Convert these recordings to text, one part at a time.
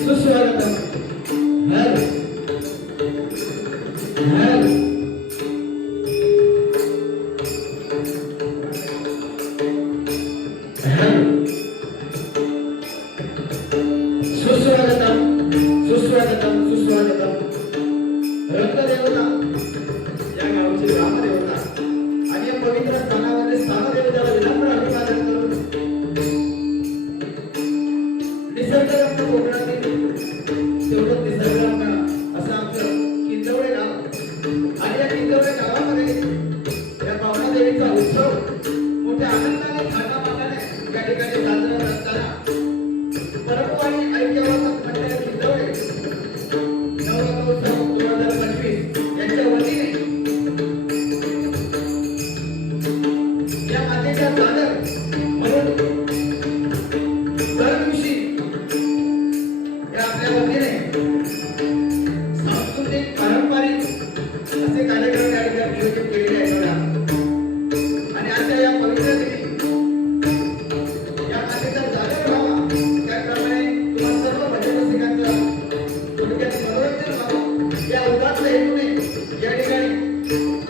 सुस्वागतम हर हर सुस्वागतम सुस्वागतम सुस्वागतम रंगदेवता या गावची ग्रामदेवता आणि या पवित्र स्थानामध्ये स्थानदेवतेला विनम्र अभिवादन करून निसर्गरम्य कोकणातील तेवढं निसर्गरम्य असं आमचं किंजवडे गाव आणि या किंजवडे गावामध्ये या पावनादेवीचा उत्सव मोठ्या आनंदाने थाटामाटाने या ठिकाणी साजरा करताना परंतु आणि ऐक्यवर्धक मंडळ किंजवडे नवरात्रोत्सव 2025 यांच्या वतीने या मातेच्या दादर म्हणून दर दिवशी या आपल्या वतीने सांस्कृतिक पारंपरिक असे कार्यक्रम या ठिकाणी नियोजित केलेले आहेत बघा. आणि आजच्या या पवित्र दिनी या मातेचा जागर व्हावा त्याप्रमाणे तुम्हा सर्व भजन रसिकांचं थोडक्यात मनोरंजन व्हावं या उदात्त हेतूने या ठिकाणी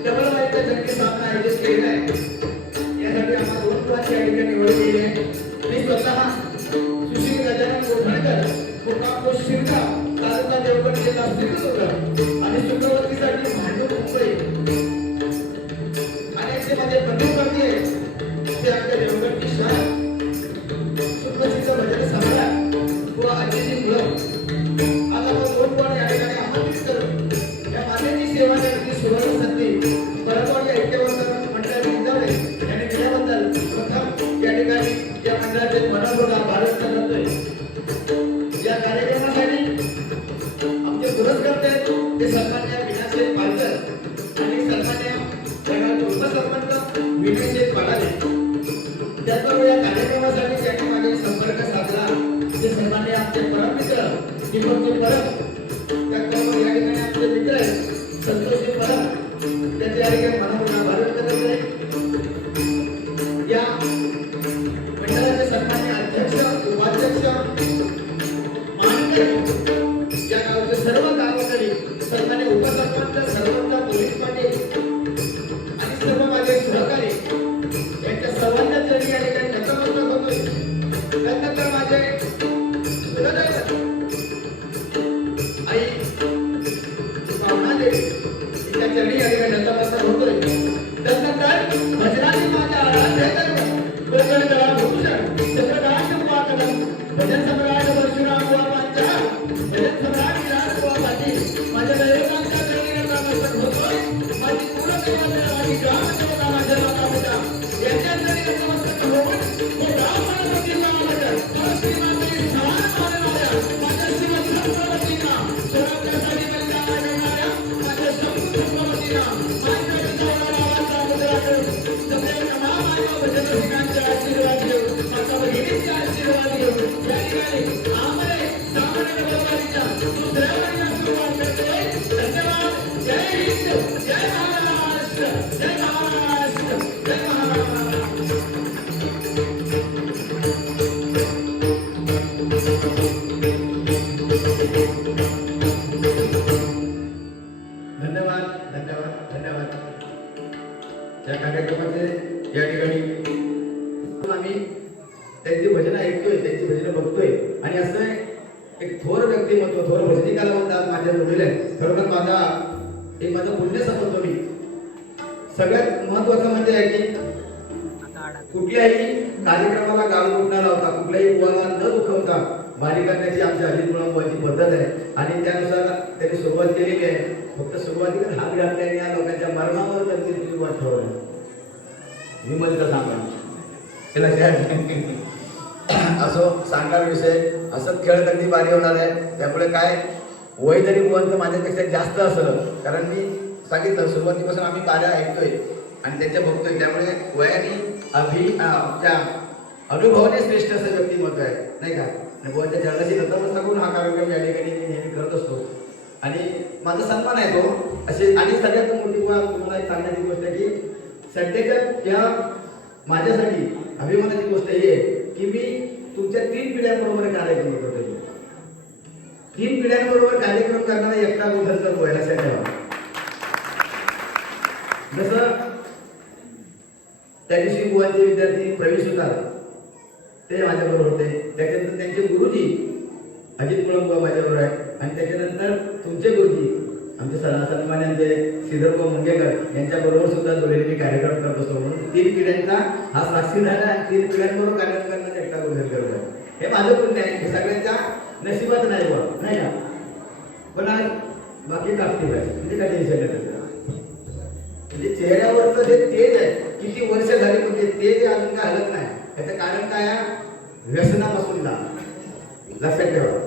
डबल माईकचा जंगी सामना आयोजित केलेला आहे. यासाठी आम्हाला 2 तास या ठिकाणी निवड केली आहे. मी स्वतः सुशील गजानन गोठणकर कोकापूर शिरका तालुका देवगड जिल्हा सिंधुदुर्ग आणि शुक्रवारीसाठी भांडूप मुंबई आणि असे माझे प्रमुख करते ते आपल्या देवगडची शाळा सुप्रसिद्ध भजन सम्राट व अजिजी मुळं आज आपण 2 पण या ठिकाणी आमंत्रित करून या मातेची सेवा करण्याची सुवर्ण संधी परतवाडी ऐक्यवर्धक मंडळ किंजवडे यांनी दिल्याबद्दल प्रथम या ठिकाणी या मंडळाचे मनपूर्वक आभार व्यक्त करतोय. या कार्यक्रमासाठी आमचे पुरस्कर्ते ते सन्मान्य विनाशेठ पालकर आणि सन्मान्य जगाचे उपसरपंच विनयशेठ पाडाले. त्याचबरोबर या कार्यक्रमासाठी त्यांनी माझे संपर्क साधला ते सन्मान्य आमचे परममित्र दीपकजी परब. त्याचबरोबर या ठिकाणी आमचे मित्र आहेत संतोषजी परब त्यांचे या ठिकाणी मनपूर्वक आभार व्यक्त करतोय. या मंडळाचे सन्मान्य अध्यक्ष उपाध्यक्ष या गावचे सर्व गावकरी सन्मान्य उपसरपंच सरपंच पोलीस पाटील आणि सर्व माझे सहकारी यांच्या सर्वांच्या चरणी या ठिकाणी नतमस्तक होतोय. त्यानंतर माझे कुलदैवत आई पावनादेवी यांच्या चरणी या ठिकाणी नतमस्तक होतोय. त्यानंतर भजनाची माझ्या आराध्य दैवत कोकण कलाभूषण चंद्रकांत पाटण भजन सम्राट परशुराम बुवा पांचाळ भजन सम्राट विराट बुवा पाटील माझ्या दैवतांच्या चरणी नतमस्तक होतोय. माझी कुलदेवता माझी ग्रामदेवता माझ्या माता यांच्या चरणी नतमस्तक होऊन तो ग्रामपंचायतीला माझ्या सरस्वती मातेची समान मानणाऱ्या माझ्या शिवसंप्रवतींना स्वराज्यासाठी बलिदान देणाऱ्या माझ्या शंभूसंप्रवतींना माझ्या विचारावाचा मुद्रा करून सगळ्या महामानव भजन रसिकांचे आशीर्वाद घेऊन माझ्या भगिनींचे आशीर्वाद घेऊन या ठिकाणी आम्हाला सामान्य भगवानीच्या दुसऱ्या महिन्यात सुरुवात करतोय. धन्यवाद. जय हिंद जय महाराष्ट्र जय महाराष्ट्र जय महाराष्ट्र. धन्यवाद धन्यवाद धन्यवाद. या कार्यक्रमाचे या ठिकाणी आम्ही त्यांची भजनं ऐकतोय त्यांची भजनं बघतोय आणि असं एक थोर व्यक्तिमत्व थोर भजनिकाला म्हणतात माझ्या जोडलेलं आहे. खरोखर माझं पुण्य समजतो मी. सगळ्यात महत्वाचं म्हणजे आहे की कुठल्याही कार्यक्रमाला गाव उठणारा होता कुठल्याही कुवाला न दुखवता वारी करण्याची आमच्या अजित मुळांची पद्धत आहे आणि त्यानुसार त्यांनी सुरुवात केलेली आहे. फक्त सुरुवातीला हात घातल्याने या लोकांच्या मरणावर त्यांची सुरुवात ठेवली. विमलचा सांगा त्याला असो सांगार विषय असं खेळ कधी वारी होणार आहे. त्यामुळे काय वय जरी बुवांचं माझ्यापेक्षा जास्त असलं कारण मी सांगितलं सुरुवातीपासून आम्ही कार्य ऐकतोय आणि त्यांच्या बघतोय त्यामुळे वयाने त्या अनुभवाने श्रेष्ठ असं व्यक्तिमत्व आहे नाही का. आणि बुवांच्या चरणाशी नतमस्तक होऊन हा कार्यक्रम या ठिकाणी मी नेहमी करत असतो आणि माझा सन्मान आहे तो असे. आणि सगळ्यात मोठी तुम्हाला एक सांगण्याची गोष्ट आहे की सध्याच्या या माझ्यासाठी अभिमानाची गोष्ट ही आहे की मी तुमच्या 3 पिढ्यांबरोबर कार्यक्रम करतो. 3 पिढ्यांबरोबर कार्यक्रम करणारा एकटा गोधनकर व्हायला ठेवा. जसं त्या दिवशी बुवांचे विद्यार्थी प्रवेश होता ते माझ्याबरोबर होते. त्याच्यानंतर त्यांचे गुरुजी अजित मुळंबुवा माझ्याबरोबर आहे. आणि त्याच्यानंतर तुमचे गुरुजी आमचे सन्मान्यांचे श्रीधरभाऊ मुंगेकर यांच्याबरोबर सुद्धा जोडलेले मी कार्यक्रम करत असतो. म्हणून 3 पिढ्यांचा हा साक्षी झाला आणि 3 पिढ्यांबरोबर कार्यक्रम करण्याचा एकटा गोधनकर आहे. हे माझं पुण्य आहे. हे सगळ्यांच्या नशिबात नाही बुवा, नाही का? पण आज बाकी टाकतील आहे म्हणजे काय टेन्शन नाही. म्हणजे चेहऱ्यावरचं जे तेज आहे, किती वर्ष झाली म्हणजे तेज अजून काय हलत नाही. याचं कारण काय आहे? व्यसनापासून लक्षात ठेवा.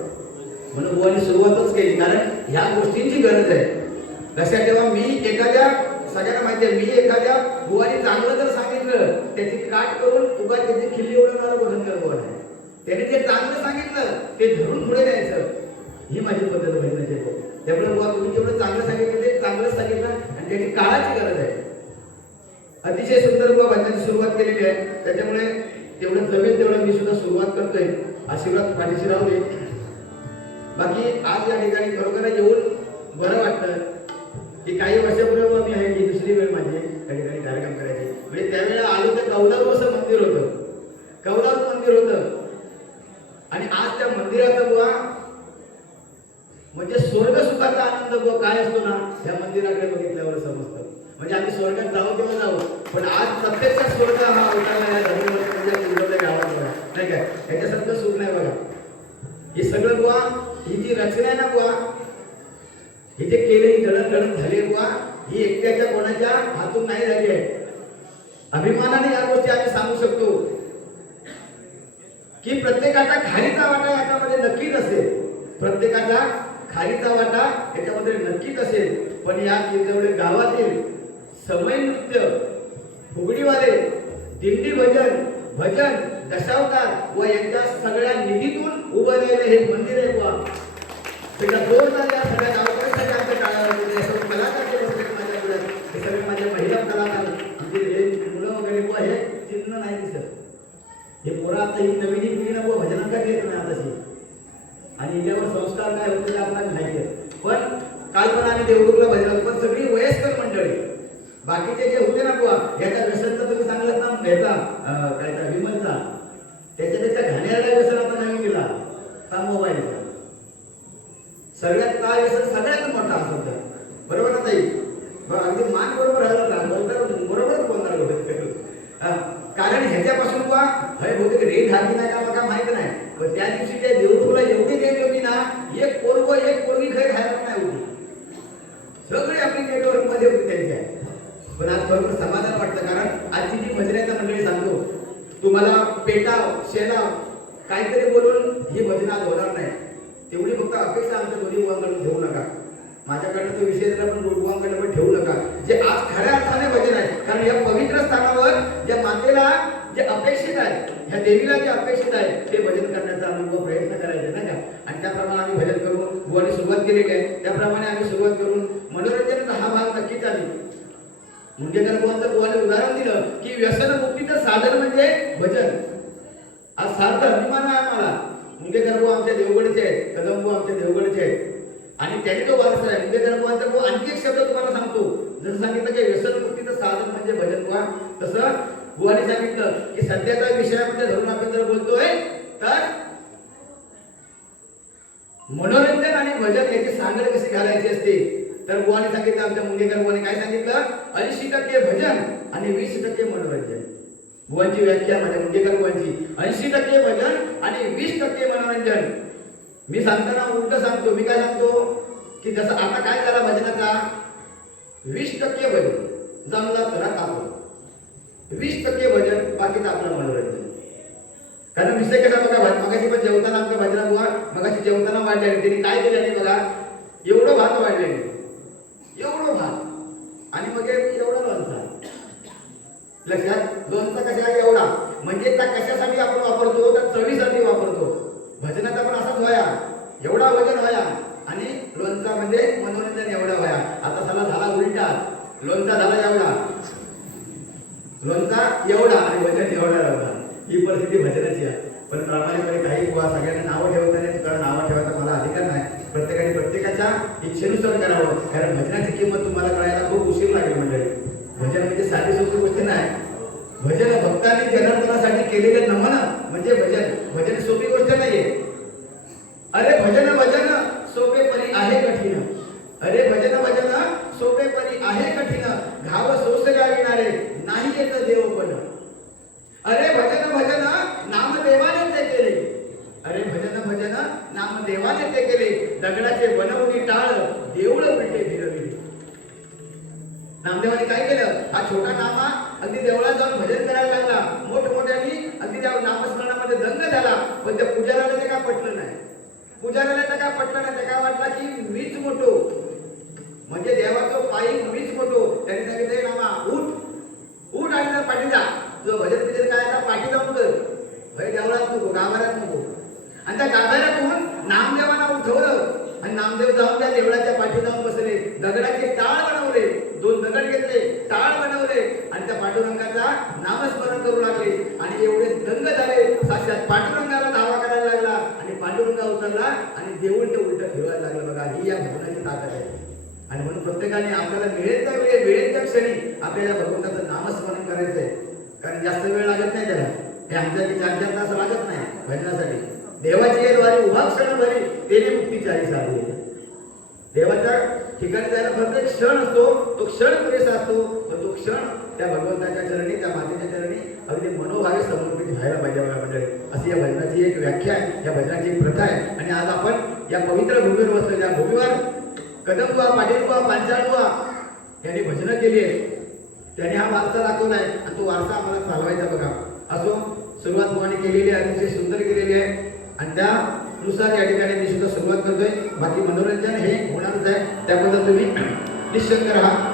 म्हणून बुवानी सुरुवातच केली, कारण ह्या गोष्टींची गरज आहे. लक्षात ठेवा, मी एखाद्या सगळ्यांना माहिती आहे, मी एखाद्या बुवानी चांगलं जर सांगितलं त्याची काट करून उगा त्याची खिल्ली उडवणारा गोधनकर बुवा आहे. त्याने जे चांगलं सांगितलं ते धरून पुढे द्यायचं, ही माझी पद्धत बघण्याची. त्यामुळे बुवा तुम्ही जेवढं चांगलं सांगितलं ते चांगलंच सांगितलं आणि त्याची काळाची गरज आहे. अतिशय सुंदर बुवा भजनाची सुरुवात केलेली आहे. त्याच्यामुळे तेवढं जमेल तेवढं मी सुद्धा सुरुवात करतोय. आशीर्वाद पाठीशी राहू दे. बाकी आज या ठिकाणी खरोखर येऊन बरं वाटतं की काही वर्षापूर्वी मी आहे की दुसरी वेळ माझी त्या ठिकाणी कार्यक्रम करायचे. म्हणजे त्यावेळेला आलो तर कौलारू असं मंदिर होतं, कौलारू मंदिर होतं. आणि आज त्या मंदिराचा बुवा म्हणजे स्वर्ग सुखाचा आनंद बुवा काय असतो ना, या मंदिराकडे बघितल्यावर समजतं. म्हणजे आम्ही स्वर्गात जाऊ तेव्हा जाऊ, पण आज प्रत्यक्षात स्वर्ग हा उतरला या धर्माच्या गावात नाही काय, याच्यासारखं सुख नाही बघा. हे सगळं बुवा, ही जी रचना आहे ना बुवा, हे जे केले, ही घडण झाली बुवा, ही एकट्याच्या कोणाच्या हातून नाही झाली आहे. अभिमानाने या गोष्टी आम्ही सांगू शकतो की प्रत्येकाचा खालीचा वाटा याच्यामध्ये नक्कीच असेल. प्रत्येकाचा खालीचा वाटा याच्यामध्ये नक्कीच असेल. पण या किल्ल्यावरील गावातील समय नृत्य, फुगडीवाले, दिंडी भजन, भजन, दशावतार व यांच्या सगळ्या निधीतून उभं राहिलेलं हे मंदिर आहे बुवा. त्याच्या जोरदार या सगळ्या गावकऱ्यांसाठी आमच्या काळामध्ये असं कलाकार केले सगळे माझ्या पुढ्यात. हे सगळे माझ्या महिला कलाकार, हे मुलं वगैरे बुवा, हे चिन्ह नाही दिसत. हे पोरं आता ही नवीन पिढी ना बुवा भजनांकडे येत नाही आताशी. आणि याच्यावर संस्कार काय होते ते आपल्याला माहिती आहे. पण कालपण आम्ही देवडूकला भजन, पण सगळी वयस्कर मंडळी, बाकीचे जे होते ना बुवा, याचा व्यसनचा तुम्ही सांगलात ना, याचा काय त्या विमलचा, त्याच्यापेक्षा घाण्याला व्यसन आता नवीन केला हा मोबाईलचा. सगळ्यात काय व्यसन सगळ्यात मोठा असत, बरोबर ना ताई? अगदी मान बरोबर राहिला बरोबरच बोलणार. कारण ह्याच्यापासून बुवा हे बहुतेक रेत झाली नाही का मला माहित नाही, पण त्या दिवशी त्या देवडूकला एवढी गेली होती ना, एक पोरग एक पोरगी काही खायला नाही होती. सगळे आपली नेटवर्क मध्ये होती त्यांच्या. पण आज बरोबर समाधान वाटतं, कारण आजची जी भजनाच्या मंडळी सांगतो तुम्हाला पेटाव शेलाव काहीतरी बोलून ही भजन आज होणार नाही. तेवढी फक्त अपेक्षा आमच्या दोन्ही बुवांकडून ठेवू नका. माझ्याकडनं तो विषय पण बुवांकडनं पण ठेवू नका. जे आज खऱ्या अर्थाने भजन आहे, कारण या पवित्र स्थानावर ज्या मातेला जे अपेक्षित आहे, ह्या देवीला जे अपेक्षित आहे ते भजन करण्याचा आम्ही प्रयत्न करायचा नाही का. आणि त्याप्रमाणे आम्ही भजन करून बुवांनी सुरुवात केलेली आहे. त्याप्रमाणे आम्ही सुरुवात करून मनोरंजनाचा हा भाग नक्कीच आली. मुंगेकर बुवांचं बुवाने उदाहरण दिलं की व्यसनमुक्तीचं साधन म्हणजे भजन. आज सार्थ अभिमान आहे आम्हाला. मुंगेकर बुवा आमच्या देवगडचे आहेत, कदम बुवा आमच्या देवगडचे आहेत. आणि त्याने तो वारसा आहे. मुंगेकर बुवांचा बुवा आणखी एक शब्द तुम्हाला सांगतो. जसं सांगितलं की व्यसनमुक्तीचं साधन म्हणजे भजन बुवा, तसं बुवाने सांगितलं की सध्याच्या विषयामध्ये धरून आपण जर बोलतोय तर मनोरंजन आणि भजन याची सांगड कशी घालायची असते. तर बुवाने सांगितलं, आमच्या मुंगेकर बुवाने काय सांगितलं, 80% भजन आणि 20% मनोरंजन. बुवांची व्याख्या माझ्या मुंगेकर बुवांची, 80% भजन आणि 20% मनोरंजन. मी सांगताना उलट सांगतो. मी काय सांगतो की जसं आता काय झाला भजनाचा, 20% भजन जमला तर आपण 20% भजन, बाकीचं आपलं मनोरंजन. कारण विषय कसा बघा, मगाशी पण जेवताना आमच्या भजना बुवा मगाशी जेवताना वाढले, त्यांनी काय केलं बघा, एवढं भात वाढले, एवढं भात आणि मग एवढा लोणचा. लक्षात, लोणचा कशा एवढा म्हणजे त्या कशासाठी आपण वापरतो, तर चवीसाठी वापरतो. भजनाचा पण असाच व्हाया, एवढा वजन व्हाया आणि लोणचा म्हणजे मनोरंजन एवढा व्हाया. आता झाला उलटा, लोणचा झाला एवढा, लोणचा एवढा आणि वजन एवढा राहता. ही परिस्थिती होती भजनाची आहे. पण प्रामाणिकपणे काही बुवा सगळ्यांना नावं ठेवत नाही, तुला नावं ठेवायचा मला अधिकार नाही. प्रत्येकाने प्रत्येकाच्या इच्छेनुसार करावं, कारण भजनाची किंमत तुम्हाला कळायला खूप उशीर लागेल मंडळी. भजन म्हणजे साधी सोपी गोष्ट नाही. भजन भक्तांनी जनार्दनासाठी केलेलं नमन म्हणजे भजन. भजन सोपी गोष्ट नाहीये. अरे भजन भजन सोपे परी आहे कठीण. अरे भजन भजन सोपे परी आहे कठीण. घाव सोस गाविणारे नाही येत देवपण. अरे भजन भजन नामदेवाने ते केले. अरे भजन भजन नामदेवाने ते केले. दगडाचे बनवली टाळ देऊळ उलटे फिरविले. नामदेवाने काय केलं? हा छोटा नामा अगदी देवळात जाऊन भजन करायला लागला. मोठमोठ्यानी अगदी त्या नामस्मरणामध्ये दंग झाला. पण त्या पुजाऱ्याला ते काय पटलं नाही. पुजाऱ्याला ते काय पटलं नाही. ते काय वाटला की मीच मोठो, म्हणजे देवाचं पायी मीच मोठो. त्यांनी सांगितले नामा उठ उठ आणि पाठी जा. तुझं भजन बिजन काय आता पाठी जाऊन कर. भय देवळात नको, गाभाऱ्यात नको. आणि त्या गाभाऱ्यातून नामदेवांना उठवलं आणि नामदेव जाऊन त्या देवळाच्या पाठी जाऊन बसले. दगडाचे टाळ बनवले. 2 दगड घेतले, टाळ बनवले आणि त्या पांडुरंगाचा नामस्मरण करू लागले. आणि एवढे दंग झाले, साक्षात पांडुरंगाला धावा करायला लागला आणि पांडुरंगा उतरला आणि देऊळ ते उलट फिरवायला लागलं. बघा ही या भजनाची ताकद आहे. आणि म्हणून प्रत्येकाने आपल्याला मिळेल त्या वेळी मिळेल त्या क्षणी आपल्याला भगवंताचं नामस्मरण करायचंय. कारण जास्त वेळ लागत नाही त्याला. हे आमच्या 4-4 तास लागत नाही भजनासाठी. देवाची द्वारे उभा क्षण भरी तेने मुक्तीची आई साधली. देवाच्या ठिकाणी जायला फक्त एक क्षण असतो, तो क्षण पुरेसा असतो. पण तो क्षण त्या भगवंताच्या चरणी, त्या मातेच्या चरणी अगदी मनोभावे समर्पित व्हायला पाहिजे. बघा मंडळी, अशी या भजनाची एक व्याख्या आहे, या भजनाची एक प्रथा आहे. आणि आज आपण या पवित्र भूमीवर बसलो. त्या भूमीवर कदमबुवा, पाटीलबुवा, पांचाळबुवा यांनी भजनं केली आहे. त्यांनी हा वारसा दाखवलाय आणि तो वारसा आम्हाला चालवायचा. बघा असो, सुरुवात बुवाने केलेली आहे, अतिशय सुंदर केलेली आहे. आणि त्यानुसार या ठिकाणी मी सुद्धा सुरुवात करतोय. बाकी मनोरंजन हे होणारच आहे, त्याबद्दल तुम्ही निश्चिंत राहा.